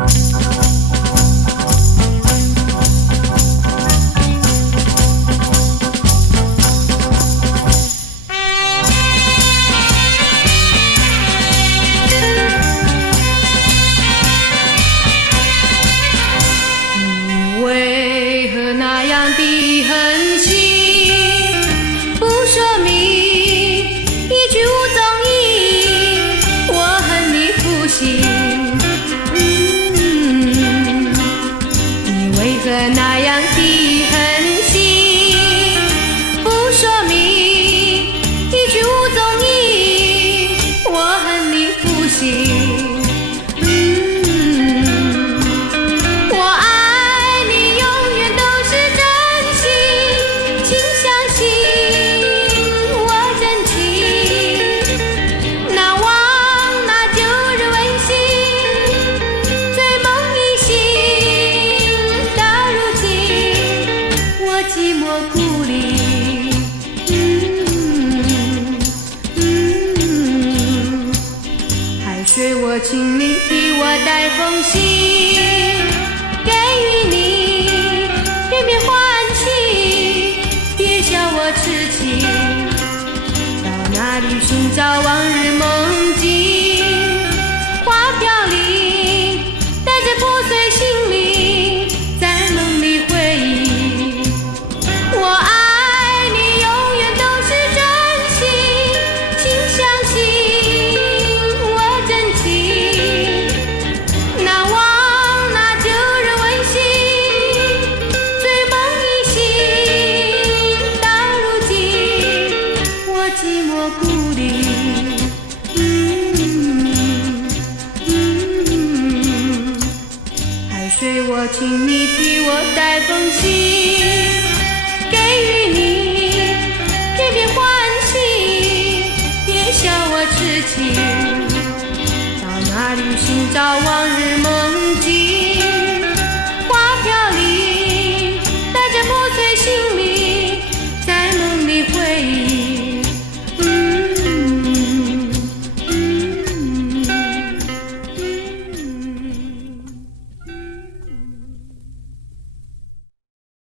你为何那样的狠心，不说明，一去无踪影，我恨你负心。你为何那样的狠心，不说明，一去无踪影，我恨你负心。寂寞孤零，海水我请你替我带封信，给予你片片欢喜，别笑我痴情，到哪里寻找往日梦境？花飘零，带着破碎心灵，在梦里回忆。我爱你永远都是真心，请相信我真情，难忘那旧日温馨，醉梦已醒，到如今我寂寞孤零。海水我请你替我带封信，给予你片片欢喜，别笑我痴情，到哪里寻找往日梦